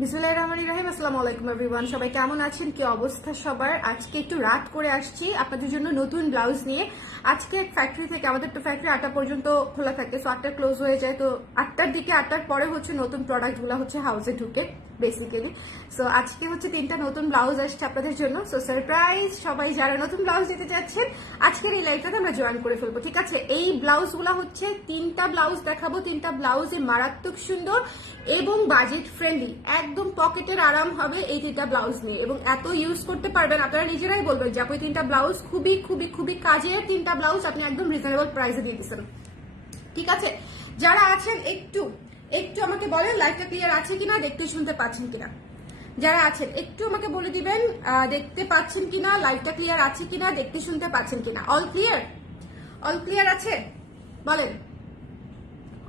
বিসমিল্লাহির রহমানির রহিম। আসসালামু আলাইকুম এভরিওয়ান, সবাই কেমন আছেন, কি অবস্থা সবার? আজকে একটু রাত করে আসছি আপনাদের জন্য নতুন ব্লাউজ নিয়ে। আজকে ফ্যাক্টরি থেকে, আমাদের তো ফ্যাক্টরি 8টা পর্যন্ত খোলা থাকে, সো 8টা ক্লোজ হয়ে যায়, তো 8টার দিকে 8টার পরে হচ্ছে নতুন প্রোডাক্টগুলো হচ্ছে হাউসে ঢুকে বেসিক্যালি। সো আজকে হচ্ছে 3টা নতুন ব্লাউজ আসছে আপনাদের জন্য। সো সারপ্রাইজ, সবাই যারা নতুন ব্লাউজ নিতে চাচ্ছেন আজকের এই লাইভটাতে আমরা জয়েন করে ফেলবো, ঠিক আছে? এই ব্লাউজগুলো হচ্ছে 3টা ব্লাউজ দেখাবো, 3টা ব্লাউজে মারাত্মক সুন্দর এবং বাজেট ফ্রেন্ডলি, একদম পকেটের আরাম হবে এই 3টা ব্লাউজ নিয়ে, এবং এত ইউজ করতে পারবেন আপনারা নিজেরাই বলবেন যে আপু 3টা ব্লাউজ খুবই খুবই খুবই কাজের 3টা ব্লাউজ আপনি একদম রিজনেবল প্রাইসে দিয়ে দিচ্ছেন, ঠিক আছে? যারা আছেন একটু একটু আমাকে বলেন লাইভটা ক্লিয়ার আছে কিনা, দেখতে শুনতে পাচ্ছেন কিনা। যারা আছেন একটু আমাকে বলে দিবেন দেখতে পাচ্ছেন কিনা, লাইভটা ক্লিয়ার আছে কিনা, দেখতে শুনতে পাচ্ছেন কিনা। All clear? অল ক্লিয়ার আছে বলেন,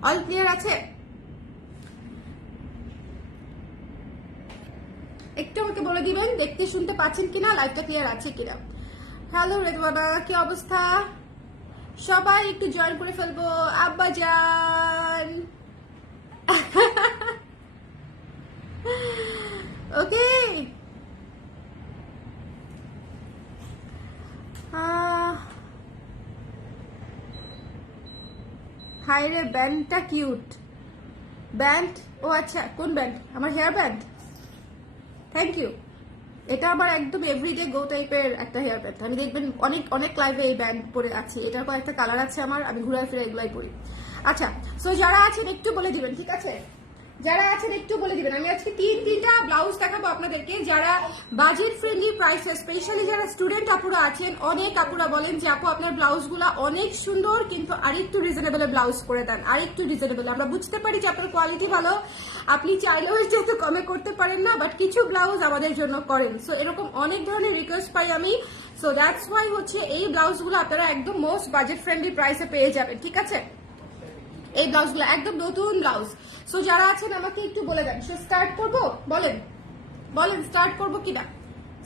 অল ক্লিয়ার আছে? একটু আমাকে বলে দিবেন দেখতে শুনতে পাচ্ছেন কিনা, লাইভটা ক্লিয়ার আছে কিনা। হ্যালো রেদওয়ানা, কি অবস্থা? সবাই একটু জয়েন করে ফেলবো। আব্বা জান ওকে। হাই রে, ব্যান্ডটা কিউট। ব্যান্ড? ও আচ্ছা, কোন ব্যান্ড? আমার হেয়ার ব্যান্ড, থ্যাংক ইউ। এটা আমার একদম এভরিডে গো টাইপের একটা হেয়ার ব্যান্ড। আমি দেখবেন অনেক অনেক লাইভে এই ব্যান্ড পরে আছি, এটার কয়েকটা কালার আছে আমার, আমি ঘুরে ফিরে এগুলাই পরি। আচ্ছা, সো যারা আছেন একটু বলে দিবেন, ঠিক আছে? যারা আছেন একটু বলে দিবেন। আমি আজকে তিনটা ব্লাউজ দেখাবো আপনাদেরকে, যারা বাজেট ফ্রেন্ডলি প্রাইসে, স্পেশালি যারা স্টুডেন্ট আপুরা আছেন। অনেক আপুরা বলেন যে আপু আপনার ব্লাউজগুলো অনেক সুন্দর, কিন্তু আরেকটু রিজনেবল ব্লাউজ করে দেন, আরেকটু রিজনেবল। আমরা বুঝতে পারি যে আপনার কোয়ালিটি ভালো, আপনি চাইলেও যেহেতু কমে করতে পারেন না, বাট কিছু ব্লাউজ আমাদের জন্য করেন। সো এরকম অনেক ধরনের রিকোয়েস্ট পাই আমি। সো দ্যাটস ওয়াই হচ্ছে এই ব্লাউজগুলো আপনারা একদম মোস্ট বাজেট ফ্রেন্ডলি প্রাইসে পেয়ে যাবেন, ঠিক আছে? এই ব্লাউজগুলো একদম নতুন ব্লাউজ। সো যারা আছেন আমাকে একটু বলে দেন। সো স্টার্ট করবো, বলেন বলেন স্টার্ট করবো কিনা,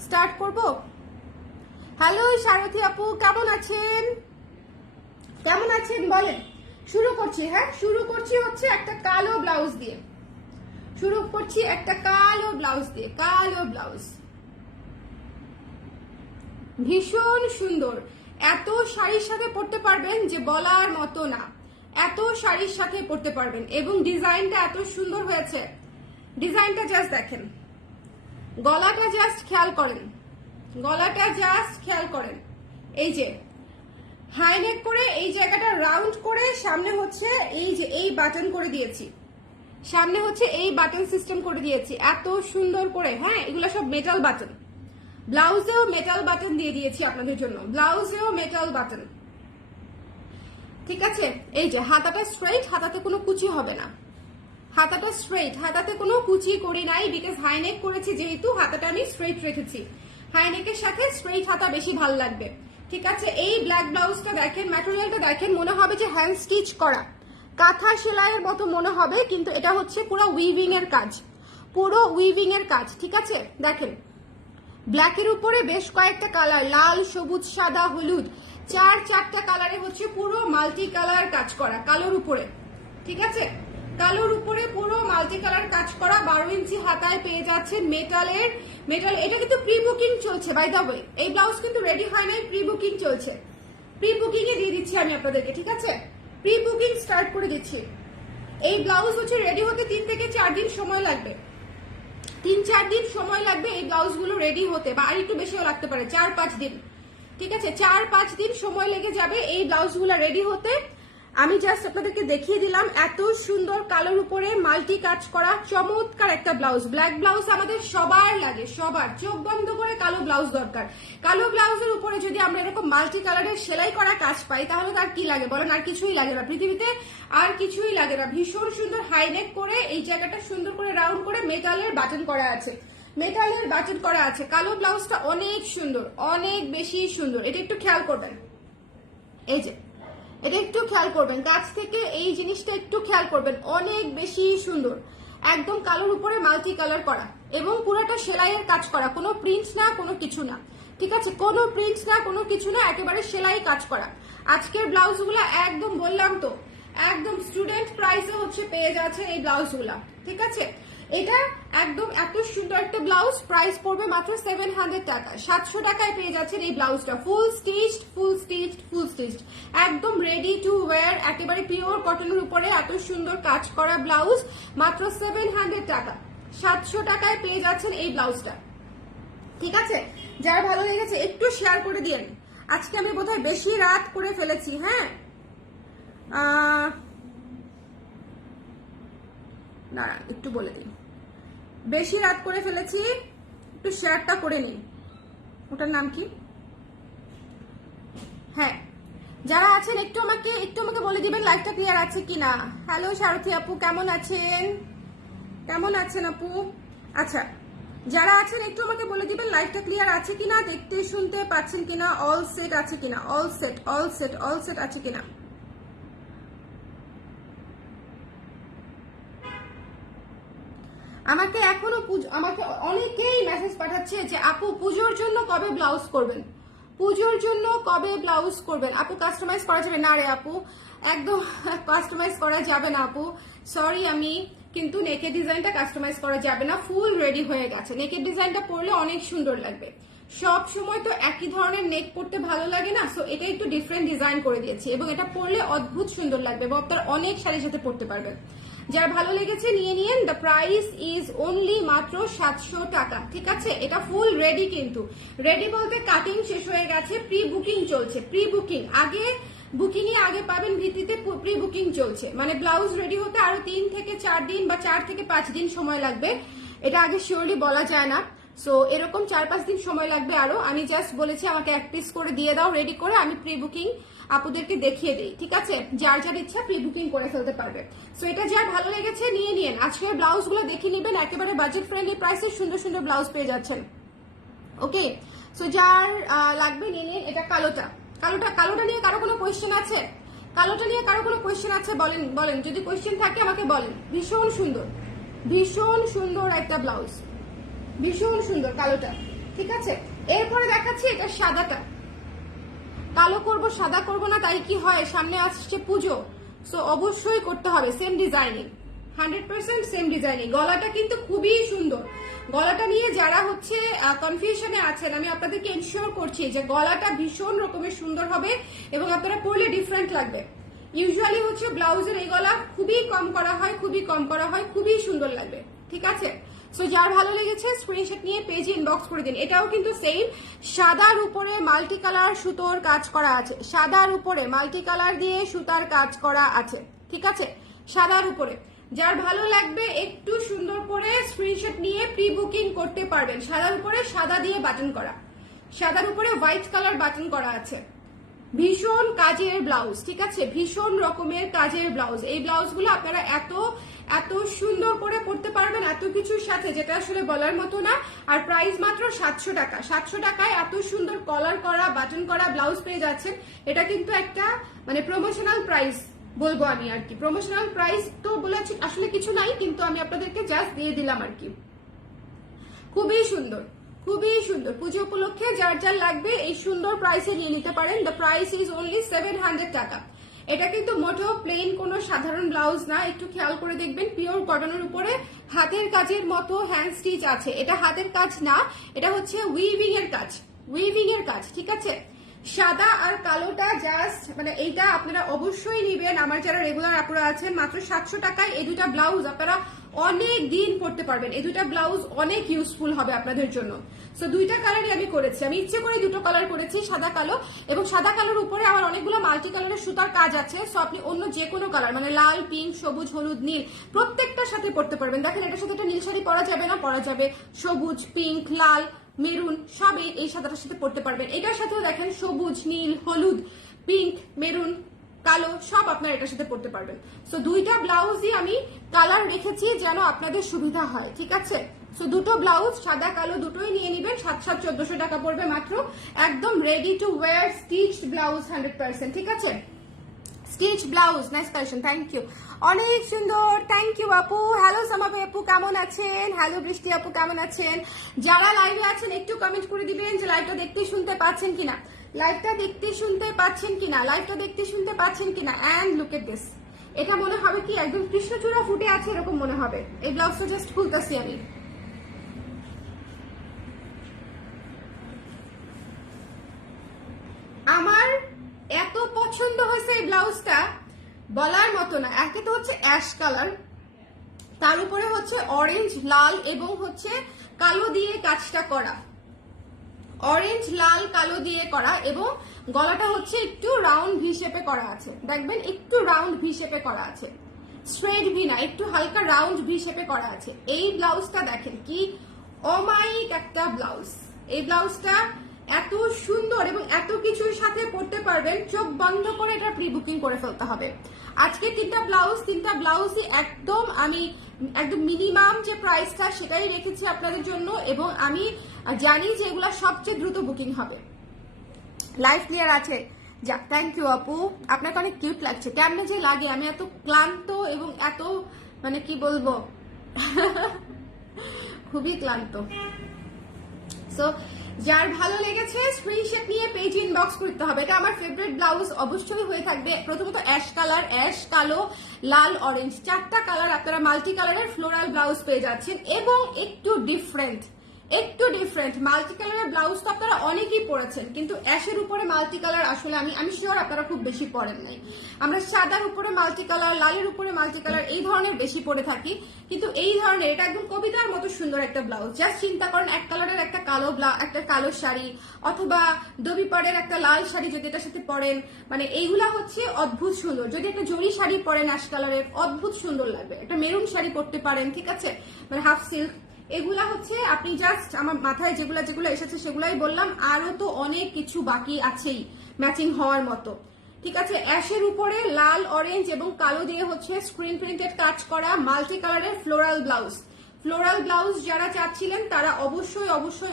স্টার্ট করবো? হ্যালো সারথী আপু, কেমন আছেন? কেমন আছেন বলেন। শুরু করছি, হ্যাঁ শুরু করছি হচ্ছে একটা কালো ব্লাউজ দিয়ে। শুরু করছি একটা কালো ব্লাউজ দিয়ে, কালো ব্লাউজ ভীষণ সুন্দর। এত শাড়ির সাথে পরতে পারবেন যে বলার মতো না, এত শাড়ির সাথে পরতে পারবেন, এবং ডিজাইনটা এত সুন্দর হয়েছে। ডিজাইনটা জাস্ট দেখেন, গলাটা জাস্ট খেয়াল করেন, গলাটা জাস্ট খেয়াল করেন। এই যে হাইনেক করে এই জায়গাটা রাউন্ড করে, সামনে হচ্ছে এই যে এই বাটন করে দিয়েছি, সামনে হচ্ছে এই বাটন সিস্টেম করে দিয়েছি এত সুন্দর করে। হ্যাঁ, এগুলো সব মেটাল বাটন। ব্লাউজেও মেটাল বাটন দিয়ে দিয়েছি আপনাদের জন্য, ব্লাউজেও মেটাল বাটন, ঠিক আছে? এই যে হাতাটা স্ট্রেইট, হাতাতে কোনো কুচি হবে না, হাতাটা স্ট্রেইট, হাতাতে কোনো কুচি করি নাই, বিকজ হাইনেক করেছি যেহেতু হাতাটা আমি স্ট্রেইট রেখেছি। হাইনেকের সাথে স্ট্রেইট হাতা বেশি ভালো লাগবে, ঠিক আছে? এই ব্ল্যাক ব্লাউজটা দেখেন, ম্যাটেরিয়ালটা দেখেন, মনে হবে যে হ্যান্ড স্টিচ করা, কাঁথা সেলাইয়ের মতো মনে হবে, কিন্তু এটা হচ্ছে পুরো উইভিং এর কাজ, পুরো উইভিং এর কাজ, ঠিক আছে? দেখেন ব্ল্যাকের উপরে বেশ কয়েকটা কালার, লাল, সবুজ, সাদা, হলুদ, চারটা কালারে হচ্ছে পুরো মাল্টি কালার কাজ করা কালোর উপরে, ঠিক আছে? কালোর উপরে পুরো মাল্টি কালার কাজ করা। 12 ইঞ্চি হাতায় পেয়ে যাচ্ছেন মেটালের। মেটাল, এটা কিন্তু প্রি বুকিং চলছে বাই দ্য ওয়ে, এই ব্লাউজ কিন্তু রেডি হয় নাই, প্রি বুকিং চলছে। প্রি বুকিং এ দিয়ে দিচ্ছি আমি আপনাদেরকে, ঠিক আছে? প্রি বুকিং স্টার্ট করে দিচ্ছি। এই ব্লাউজ হচ্ছে রেডি হতে 3 থেকে 4 দিন সময় লাগবে, 3-4 দিন সময় লাগবে এই ব্লাউজগুলো রেডি হতে, বা আর একটু বেশিও লাগতে পারে, 4-5 দিন, ঠিক আছে? 4-5 দিন সময় লেগে যাবে এই ব্লাউজগুলো রেডি হতে। আমি জাস্ট আপনাদেরকে দেখিয়ে দিলাম এত সুন্দর কালোর উপরে মাল্টি কাজ করা চমৎকার একটা ব্লাউজ। ব্ল্যাক ব্লাউজ আমাদের সবার লাগে, সবার চোখ বন্ধ করে কালো ব্লাউজ দরকার। কালো ব্লাউজের উপরে যদি আমরা এরকম মাল্টি কালারের সেলাই করা কাজ পাই, তাহলে তার কি লাগে বলেন? আর কিছুই লাগে না পৃথিবীতে, আর কিছুই লাগে না। ভীষণ সুন্দর হাইনেক করে এই জায়গাটা সুন্দর করে রাউন্ড করে মেটালের বাটন করা আছে, মেটালের বাটন করা আছে। কালো ব্লাউজটা অনেক সুন্দর, অনেক বেশি সুন্দর। এটা একটু খেয়াল করবেন, এই যে এটা একটু খেয়াল করবেন, কাছ থেকে এই জিনিসটা একটু খেয়াল করবেন, অনেক বেশি সুন্দর। একদম কালোর উপরে মাল্টি কালার করা, এবং পুরোটা সেলাইয়ের কাজ করা, কোনো প্রিন্ট না, কোনো কিছু না, ঠিক আছে? কোনো প্রিন্ট না, কোনো কিছু না, একেবারে সেলাই কাজ করা। আজকের ব্লাউজগুলো একদম বললাম তো, একদম স্টুডেন্ট প্রাইসে হচ্ছে পেয়ে যাচ্ছে এই ব্লাউজগুলা, ঠিক আছে? এটা একদম এত সুন্দর একটা ব্লাউজ, প্রাইস পড়বে মাত্র 700 টাকা। 700 টাকায় পেয়ে যাচ্ছেন এই ব্লাউজটা, ফুল স্টিচড, ফুল স্টিচড, ফুল স্টিচড, একদম রেডি টু ওয়্যার, একেবারে পিওর কটনের উপরে এত সুন্দর কাজ করা ব্লাউজ, মাত্র 700 টাকা। 700 টাকায় পেয়ে যাচ্ছেন এই ব্লাউজটা, ঠিক আছে? যার ভালো লেগেছে একটু শেয়ার করে দিন। আজকে আমি বোধহয় বেশি রাত করে ফেলেছি, হ্যাঁ না একটু বলে দিন, বেশি রাত করে ফেলেছি, একটু শেয়ারটা করে নিন। ওটার নাম কি? হ্যাঁ, যারা আছেন একটু আমাকে বলে দিবেন লাইভটা ক্লিয়ার আছে কিনা। হ্যালো সারথী আপু, কেমন আছেন? কেমন আছেন আপু? আচ্ছা, যারা আছেন একটু আমাকে বলে দিবেন লাইভটা ক্লিয়ার আছে কিনা, দেখতে শুনতে পাচ্ছেন কিনা, অল সেট আছে কিনা, all set, all set, all set আছে কিনা। আমাকে এখনো আমাকে অনেকেই মেসেজ পাঠাচ্ছে যে আপু পুজোর জন্য কবে ব্লাউজ করবেন, পুজোর জন্য কবে ব্লাউজ করবেন আপু, কাস্টমাইজ করা যাবে না? রে আপু, একদম কাস্টমাইজ করা যাবে না আপু, সরি আমি কিন্তু নেকের ডিজাইনটা কাস্টমাইজ করা যাবে না, ফুল রেডি হয়ে গেছে। নেকের ডিজাইনটা পরলে অনেক সুন্দর লাগবে, সব সময় তো একই ধরনের নেক পরতে ভালো লাগে না, সো এটা একটু ডিফারেন্ট ডিজাইন করে দিয়েছি এবং এটা পরলে অদ্ভুত সুন্দর লাগবে এবং আপনার অনেক শাড়ির সাথে পরতে পারবেন। যার ভালো লেগেছে নিয়ে নিন। দ্য প্রাইস ইজ অনলি মাত্র 700 টাকা, ঠিক আছে? এটা ফুল রেডি, কিন্তু রেডি বলতে কাটিং শেষ হয়ে গেছে, প্রি বুকিং চলছে, প্রি বুকিং আগে বুকিং আগে পাবেন ভিত্তিতে প্রি বুকিং চলছে, মানে ব্লাউজ রেডি হতে আরো 3 থেকে 4 দিন বা 4 থেকে 5 দিন সময় লাগবে, এটা আগে শিওরলি বলা যায় না, সো এরকম 4-5 দিন সময় লাগবে আরো। আমি জাস্ট বলেছি আমাকে এক পিস করে দিয়ে দাও রেডি করে, আমি প্রি বুকিং আপুদেরকে দেখিয়ে দিই, ঠিক আছে? যার যার ইচ্ছা প্রি বুকিং করে ফেলতে পারবে। সো এটা যার ভালো লেগেছে নিয়ে নিন, আজকের ব্লাউজ গুলো দেখে নিবেন, একেবারে বাজেট ফ্রেন্ডলি প্রাইসে সুন্দর সুন্দর ব্লাউজ পেয়ে যাচ্ছেন। ওকে, সো যার লাগবে নিয়ে নিন। এটা কালোটা, কালোটা নিয়ে কারো কোনো কোয়েশ্চেন আছে? কালোটা নিয়ে কারো কোনো কোয়েশ্চেন আছে? বলেন বলেন, যদি কোয়েশ্চেন থাকে আমাকে বলেন। ভীষণ সুন্দর, ভীষণ সুন্দর একটা ব্লাউজ, ভীষণ সুন্দর কালোটা, ঠিক আছে? এরপরে দেখাচ্ছি এটা সাদাটা। কালো করব সাদা করব না তাই কি হয়, সামনে আসছে পুজো, সো অবশ্যই করতে হবে সেম ডিজাইনিং, 100% সেম ডিজাইনিং। গলাটা কিন্তু খুবই সুন্দর, গলাটা নিয়ে যারা হচ্ছে কনফিউশনে আছেন আমি আপনাদেরকে এনশিওর করছি যে গলাটা ভীষণ রকমের সুন্দর হবে এবং আপনারা পরলে ডিফারেন্ট লাগবে। ইউজুয়ালি হচ্ছে ব্লাউজের এই গলা খুবই কম করা হয়, খুবই কম করা হয়, খুবই সুন্দর লাগবে, ঠিক আছে? সো যার ভালো লেগেছে স্ক্রিনশট নিয়ে পেজে ইনবক্স করে দিন। এটাও কিন্তু সেম, সাদার উপরে মাল্টি কালার সুতোর কাজ করা আছে, সাদার উপরে মাল্টি কালার দিয়ে সুতার কাজ করা আছে, ঠিক আছে? সাদার উপরে যার ভালো লাগবে একটু সুন্দর করে স্ক্রিনশট নিয়ে প্রি বুকিং করতে পারবেন। সাদার উপরে সাদা দিয়ে বাটন করা, সাদার উপরে হোয়াইট কালার বাটন করা আছে, ভীষণ কাজের ব্লাউজ, ঠিক আছে? ভীষণ রকমের কাজের ব্লাউজ। এই ব্লাউজগুলো আপনারা এত এত সুন্দর করে পরতে পারবেন এত কিছুর সাথে, যেটা আসলে বলার মতো না। আর প্রাইস মাত্র 700 টাকা। 700 টাকায় এত সুন্দর কলার করা বাটন করা ব্লাউজ পেয়ে যাচ্ছেন। এটা কিন্তু একটা মানে প্রমোশনাল প্রাইস বলবো আমি আর কি, প্রমোশনাল প্রাইস তো বলে আসলে কিছু নাই, কিন্তু আমি আপনাদেরকে জাস্ট দিয়ে দিলাম আর কি। খুবই সুন্দর, খুবই সুন্দর, পুজো উপলক্ষে যার যার লাগবে এই সুন্দর প্রাইসে নিয়ে নিতে পারেন। দ্য প্রাইস ইজ অনলি 700 টাকা। এটা কিন্তু মোটেও প্লেন কোনো সাধারণ ব্লাউজ না, একটু খেয়াল করে দেখবেন, পিওর কটনের উপরে হাতের কাজের মতো হ্যান্ড স্টিচ আছে। এটা হাতের কাজ না, এটা হচ্ছে উইভিং এর কাজ, উইভিং এর কাজ, ঠিক আছে? সাদা আর কালোটা জাস্ট মানে এইটা আপনারা অবশ্যই নিবেন। আমার যারা রেগুলার আপুরা আছেন, মাত্র 700 টাকায় এই দুটা ব্লাউজ আপনারা অনেক দিন পরতে পারবেন। এই দুটা ব্লাউজ অনেক ইউজফুল হবে আপনাদের জন্য। সো দুইটা কালারই আমি করেছি, আমি ইচ্ছে করে দুটো কালার করেছি, সাদা কালো, এবং সাদা কালোর উপরে আমার অনেকগুলো মাল্টি কালারের সুতার কাজ আছে। সো আপনি অন্য যে কোনো কালার মানে লাল, পিঙ্ক, সবুজ, হলুদ, নীল প্রত্যেকটার সাথে পরতে পারবেন। দেখেন এটার সাথে একটা নীল শাড়ি পরা যাবে না, পরা যাবে। সবুজ, পিঙ্ক, লাল, মেরুন সব এই সাদাটার সাথে পরতে পারবেন। এটার সাথেও দেখেন সবুজ, নীল, হলুদ, পিঙ্ক, মেরুন, কালো সব আপনারা এটার সাথে পরতে পারবেন। সো দুইটা ব্লাউজই আমি কালার রেখেছি যেন আপনাদের সুবিধা হয়, ঠিক আছে? সো দুটো ব্লাউজ সাদা কালো দুটোই নিয়ে নিবেন। 700-1400 টাকা পড়বে মাত্র, একদম ready to wear stitched blouse 100%, ঠিক আছে? Stitch blouse, nice collection, thank you, অনেক সুন্দর, থ্যাংক ইউ আপু। হ্যালো সামাপি আপু কেমন আছেন? হ্যালো বৃষ্টি আপু কেমন আছেন? যারা লাইভে আছেন একটু কমেন্ট করে দিবেন যে লাইভটা দেখতে শুনতে পাচ্ছেন কিনা, লাইভটা দেখতে শুনতে পাচ্ছেন কিনা, লাইভটা দেখতে শুনতে পাচ্ছেন কিনা। অ্যান্ড লুক এট দিস, এটা মনে হবে কি একদম কৃষ্ণচূড়া ফুটে আছে এরকম মনে হবে। এই ব্লাউজটা জাস্ট খুলতেছি আমি। আমার এত পছন্দ হয়েছে এই ব্লাউজটা বলার মতো না। একে তো হচ্ছে অ্যাশ কালার, তার উপরে হচ্ছে অরেঞ্জ লাল এবং হচ্ছে কালো দিয়ে কাজটা করা, অরেঞ্জ লাল কালো দিয়ে করা, এবং গলাটা হচ্ছে একটু রাউন্ড ভি শেপে করা আছে। দেখবেন একটু রাউন্ড ভি শেপে করা আছে, স্ট্রেট ভি না, একটু হালকা রাউন্ড ভি শেপে করা আছে। এই ব্লাউজটা দেখেন কি অমায়িক একটা ব্লাউজ। এই ব্লাউজটা এত সুন্দর এবং এত কিছুর সাথে পরতে পারবেন, চোখ বন্ধ করে এটা প্রি বুকিং করে ফেলতে হবে। আজকে তিনটা ব্লাউজই একদম আমি একদম মিনিমাম যে প্রাইসটা সেটাই রেখেছি আপনাদের জন্য, এবং আমি জানি যে এগুলা সবচেয়ে দ্রুত বুকিং হবে। লাইফ ক্লিয়ার আছে? যাক, থ্যাংক ইউ আপু, আপনাকে অনেক কিউট লাগছে। কেমনে যে লাগে, আমি এত ক্লান্ত এবং এত মানে কি বলবো খুবই ক্লান্ত। সো যার ভালো লেগেছে স্ক্রিনশট নিয়ে পেজ ইনবক্স করতে হবে। এটা আমার ফেভারিট ব্লাউজ অবশ্যই হয়ে থাকবে। প্রথমত অ্যাশ কালার, অ্যাশ কালো, লাল, অরেঞ্জ, 4টা কালার আপনারা মাল্টি কালারের ফ্লোরাল ব্লাউজ পেয়ে যাচ্ছেন, এবং একটু ডিফারেন্ট মাল্টি কালারের ব্লাউজ তো আপনারা অনেকেই পরেছেন, কিন্তু অ্যাশের উপরে মাল্টি কালার আসলে আমি শিওর আপনারা খুব বেশি পরেন নাই। আমরা সাদার উপরে মাল্টি কালার, লালের উপরে মাল্টি কালার এই ধরনের বেশি পরে থাকি, কিন্তু এই ধরনের এটা একদম কবিতার মতো সুন্দর একটা ব্লাউজ। জাস্ট চিন্তা করেন এক কালারের একটা কালো শাড়ি অথবা দবি পাড়ের একটা লাল শাড়ি যদি এটার সাথে পরেন, মানে এইগুলা হচ্ছে অদ্ভুত সুন্দর। যদি একটা জরি শাড়ি পরেন অ্যাশ কালারের, অদ্ভুত সুন্দর লাগবে। একটা মেরুন শাড়ি পরতে পারেন, ঠিক আছে, মানে হাফ সিল্ক। এগুলা হচ্ছে আপনি জাস্ট আমার মাথায় যেগুলো এসেছে সেগুলাই বললাম, আরো তো অনেক কিছু বাকি আছেই ম্যাচিং হওয়ার মতো, ঠিক আছে। অ্যাশের উপরে লাল, অরেঞ্জ এবং কালো দিয়ে হচ্ছে স্ক্রিন প্রিন্টেড কাজ করা মাল্টি কালারের ফ্লোরাল ব্লাউজ যারা চাচ্ছিলেন তারা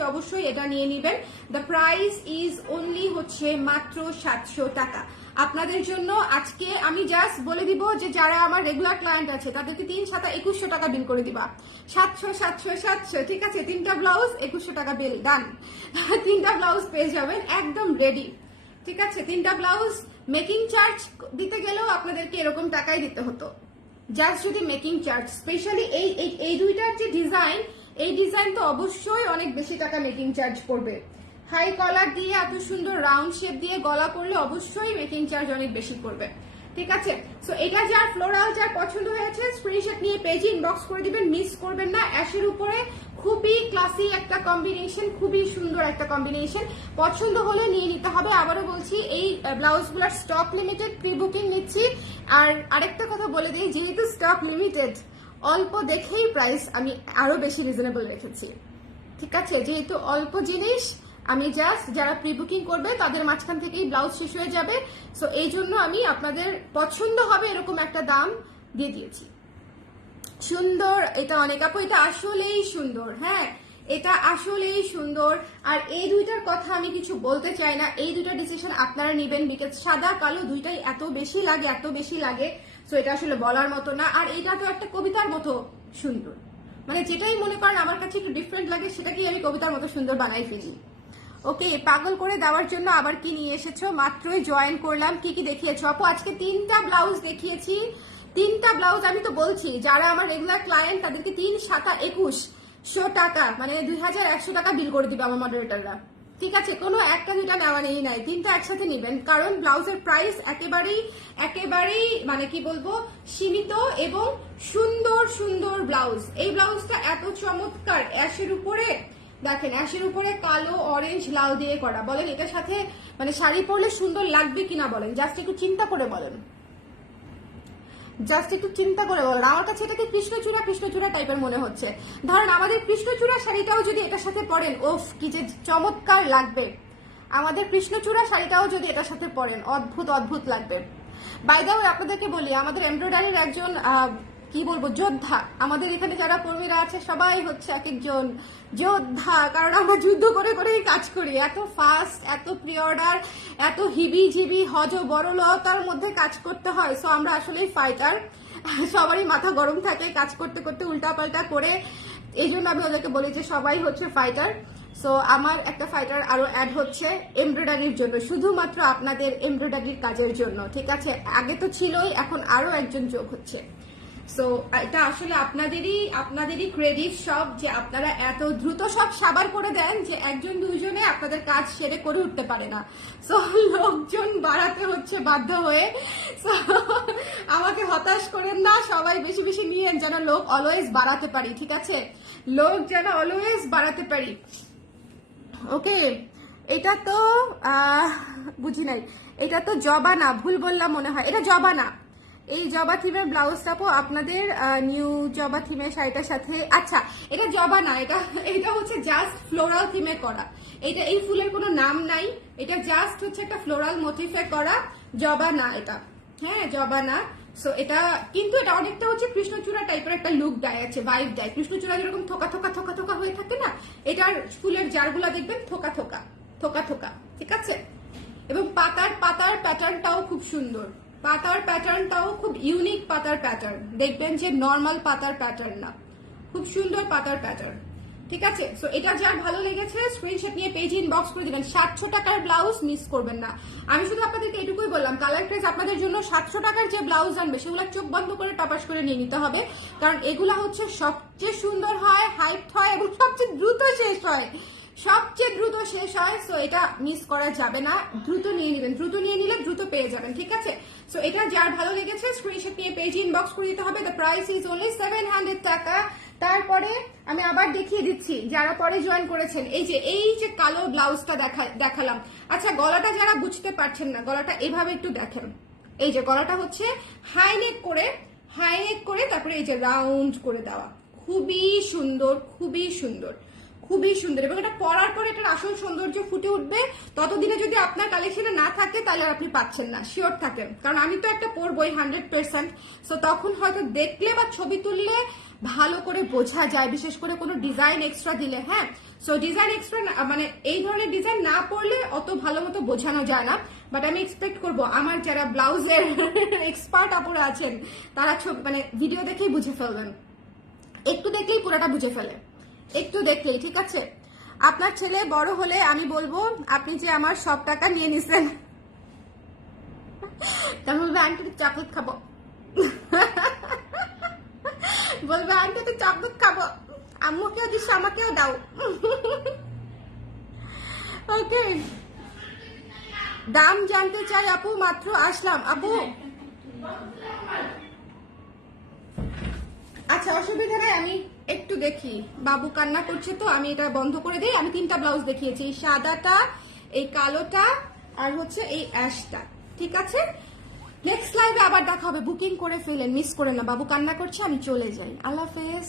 অবশ্যই এটা নিয়ে নেবেন। দ্য প্রাইস ইজ অনলি হচ্ছে মাত্র 700 টাকা আপনাদের জন্য। আজকে আমি জাস্ট বলে দিব যে যারা আমার রেগুলার ক্লায়েন্ট আছে তাদেরকে 3 7 2100 টাকা বিল করে দিবা। 700 ঠিক আছে। 3টা ব্লাউজ 2100 টাকা বিল, ডান। 3টা ব্লাউজ পেয়ে যাবেন একদম রেডি, ঠিক আছে। 3টা ব্লাউজ মেকিং চার্জ দিতে গেলেও আপনাদেরকে এরকম টাকাই দিতে হতো, জাস্ট যদি মেকিং চার্জ। স্পেশালি এই দুইটার যে ডিজাইন, এই ডিজাইন তো অবশ্যই অনেক বেশি টাকা মেকিং চার্জ পড়বে। হাই কলার দিয়ে এত সুন্দর রাউন্ড শেপ দিয়ে গলা করলে অবশ্যই মেকিং চার্জ অনেক বেশি পড়বে, ঠিক আছে। সো এটা যার ফ্লোরাল যার পছন্দ হয়েছে স্ক্রিনশট নিয়ে পেজে ইনবক্স করে দিবেন, মিস করবেন না। অ্যাশের উপরে খুবই ক্লাসি একটা কম্বিনেশন, খুবই সুন্দর একটা কম্বিনেশন। পছন্দ হলে নিয়ে নিতে হবে। আবারও বলছি এই ব্লাউজগুলোর স্টক লিমিটেড, প্রি বুকিং নিচ্ছি। আর আরেকটা কথা বলে দিই, যেহেতু স্টক লিমিটেড অল্প দেখেই প্রাইস আমি আরো বেশি রিজনেবল রেখেছি, ঠিক আছে। যেহেতু অল্প জিনিস, আমি জাস্ট যারা প্রি বুকিং করবে তাদের মাঝখান থেকেই ব্লাউজ শেষ হয়ে যাবে। সো এই জন্য আমি আপনাদের পছন্দ হবে এরকম একটা দাম দিয়ে দিয়েছি। সুন্দর, এটা অনেক আপু, এটা আসলেই সুন্দর, হ্যাঁ এটা আসলেই সুন্দর। আর এই দুইটার কথা আমি কিছু বলতে চাই না, এই দুইটা ডিসিশন আপনারা নেবেন, বিকজ সাদা কালো দুইটাই এত বেশি লাগে। সো এটা আসলে বলার মতো না। আর এটা তো একটা কবিতার মতো সুন্দর, মানে যেটাই মনে করেন আমার কাছে একটু ডিফারেন্ট লাগে সেটাকেই আমি কবিতার মতো সুন্দর বানাই ফেলি। ওকে, পাগল করে দেওয়ার জন্য আবার কি নিয়ে এসেছো? মাত্রই জয়েন করলাম, কি দেখিয়েছো আপু? আজকে 3টা ব্লাউজ দেখিয়েছি। 3টা ব্লাউজ আমি তো বলছি যারা আমার রেগুলার ক্লায়েন্ট তাদেরকে 3 7 2100 টাকা, মানে 2100 টাকা বিল করে দিবে আমার মডারেটররা, ঠিক আছে। কোনো একটা দুইটা নেওয়া নেই নাই, 3টা একসাথে নেবেন, কারণ ব্লাউজের প্রাইস একেবারেই মানে কি বলবো সীমিত এবং সুন্দর ব্লাউজ। এই ব্লাউজটা এত চমৎকার, অ্যাশের উপরে দেখেন, অ্যাশের উপরে কালো, অরেঞ্জ, লাল দিয়ে করা। বলেন এটার সাথে মানে শাড়ি পরলে সুন্দর লাগবে কিনা বলেন, জাস্ট একটু চিন্তা করে বলেন, আমার কাছে এটাকে কৃষ্ণচূড়া টাইপের মনে হচ্ছে। ধরেন আমাদের কৃষ্ণচূড়া শাড়িটাও যদি এটার সাথে পরেন, ওফ কি যে চমৎকার লাগবে। আমাদের কৃষ্ণচূড়া শাড়িটাও যদি এটার সাথে পরেন, অদ্ভুত লাগবে। বাই দ্য ওয়ে আপনাদেরকে বলি, আমাদের এমব্রয়ডারির একজন কি বলবো যোদ্ধা, আমাদের এখানে যারা কর্মীরা আছে সবাই হচ্ছে এক একজন যোদ্ধা, কারণ আমরা যুদ্ধ করেই কাজ করি। এত ফাস্ট, এত প্রি অর্ডার, এত হিবি বড়লতার মধ্যে কাজ করতে হয়। সো আমরা আসলেই ফাইটার, সবারই মাথা গরম থাকে কাজ করতে উল্টাপাল্টা করে। এই জন্য আমি ওদেরকে বলি যে সবাই হচ্ছে ফাইটার। সো আমার একটা ফাইটার আরো অ্যাড হচ্ছে এমব্রয়ডারির জন্য, শুধুমাত্র আপনাদের এমব্রয়ডারির কাজের জন্য, ঠিক আছে? আগে তো ছিলই, এখন আরো একজন যোগ হচ্ছে। সো এটা আসলে আপনাদেরই ক্রেডিট সব, যে আপনারা এত দ্রুত সব সাবার করে দেন যে একজন দুইজনে আপনাদের কাজ সেরে করে উঠতে পারে না। সো লোকজন বাড়াতে হচ্ছে বাধ্য হয়ে। সো আমাকে হতাশ করেন না, সবাই বেশি বেশি নিয়েন যেন লোক অলওয়েজ বাড়াতে পারি, ঠিক আছে? লোক যেন অলওয়েজ বাড়াতে পারি। ওকে, এটা তো বুঝি নাই, এটা তো জবা না, ভুল বললাম মনে হয়, এটা জবা না। এই জবা থিমের ব্লাউজটাও আপনাদের নিউ জবা থিমের শাড়িটার সাথে, আচ্ছা এটা জবা না, এটা হচ্ছে জাস্ট ফ্লোরাল থিমে করা। এটা এই ফুলের কোনো নাম নাই, এটা জাস্ট হচ্ছে একটা ফ্লোরাল মোটিফে করা, জবা না এটা। হ্যাঁ, জবা না। সো এটা কিন্তু এটা অনেকটা হচ্ছে কৃষ্ণচূড়া টাইপের একটা লুক দেয়, আছে ভাইব দেয়। কৃষ্ণচূড়া যেরকম থোকা থোকা থোকা থোকা হয়ে থাকে না, এটার ফুলের জারগুলা দেখবেন থোকা থোকা থোকা থোকা, ঠিক আছে? এবং পাতার প্যাটার্নটাও খুব সুন্দর, পাতার প্যাটার্নটাও খুব ইউনিক পাতার প্যাটার্ন, দেখবেন যে নর্মাল পাতার প্যাটার্ন না, খুব সুন্দর পাতার প্যাটার্ন, ঠিক আছে? সো এটা যার ভালো লেগেছে স্ক্রিনশট নিয়ে পেজে ইনবক্স করে দিবেন। 700 টাকার ব্লাউজ মিস করবেন না। আমি শুধু আপনাদেরকে এটুকুই বললাম, কালার প্রাইস আপনাদের জন্য 700 টাকার যে ব্লাউজ আনবে সেগুলো চোখ বন্ধ করে টাপাস করে নিয়ে নিতে হবে, কারণ এগুলা হচ্ছে সবচেয়ে সুন্দর হয়, হাইট হয় এবং সবচেয়ে দ্রুত শেষ হয়, সবচেয়ে দ্রুত শেষ হয়। সো এটা মিস করা যাবে না, দ্রুত নিয়ে নেবেন, দ্রুত নিয়ে নিলে দ্রুত পেয়ে যাবেন, ঠিক আছে? সো এটা যার ভালো লেগেছে স্ক্রিনশট নিয়ে পেজে ইনবক্স করে দিতে হবে। দ্য প্রাইস ইজ অনলি 700 টাকা। তারপরে আমি আবার দেখিয়ে দিচ্ছি যারা পরে জয়েন করেছেন, এই যে কালো ব্লাউজটা দেখালাম। আচ্ছা, গলাটা যারা বুঝতে পারছেন না, গলাটা এভাবে একটু দেখেন। এই যে গলাটা হচ্ছে হাই নেক করে তারপরে এই যে রাউন্ড করে দেওয়া, খুবই সুন্দর, খুবই সুন্দর, খুবই সুন্দর। এবং এটা পরার পরে এটার আসল সৌন্দর্য ফুটে উঠবে। ততদিনে যদি আপনার কালেকশনে না থাকে তাহলে আপনি পাচ্ছেন না, শিওর থাকেন, কারণ আমি তো একটা পরবই 100%। সো তখন হয়তো দেখলে বা ছবি তুললে ভালো করে বোঝা যায়, বিশেষ করে কোনো ডিজাইন এক্সট্রা দিলে। হ্যাঁ, সো ডিজাইন এক্সট্রা মানে এই ধরনের ডিজাইন না পড়লে অত ভালো মতো বোঝানো যায় না। বাট আমি এক্সপেক্ট করবো আমার যারা ব্লাউজের এক্সপার্ট আপুরা আছেন তারা মানে ভিডিও দেখেই বুঝে ফেলবেন, একটু দেখলেই পুরোটা বুঝে ফেলে, একটু দেখলেই, ঠিক আছে? আপনার ছেলে বড় হলে আমি বলবো আপনি যে আমার সব টাকা নিয়ে নিছেন, তাহলে বলবে আন্টি চকলেট খাবো, বলবে আন্টি তো চকলেট খাবো, আম্মুকেও দিস আমাকেও দাও। ওকে, দাম জানতে চাই আপু, মাত্র আসলাম আপু। আচ্ছা, অসুবিধা নাই, আমি একটু দেখি, বাবু কান্না করছে তো আমি এটা বন্ধ করে দিই। আমি 3টা ব্লাউজ দেখিয়েছি, এই সাদাটা, এই কালোটা, আর হচ্ছে এই অ্যাশটা, ঠিক আছে? নেক্সট লাইভে আবার দেখা হবে, বুকিং করে ফেলেন, মিস করে না। বাবু কান্না করছে, আমি চলে যাই, আল্লাহ হাফেজ।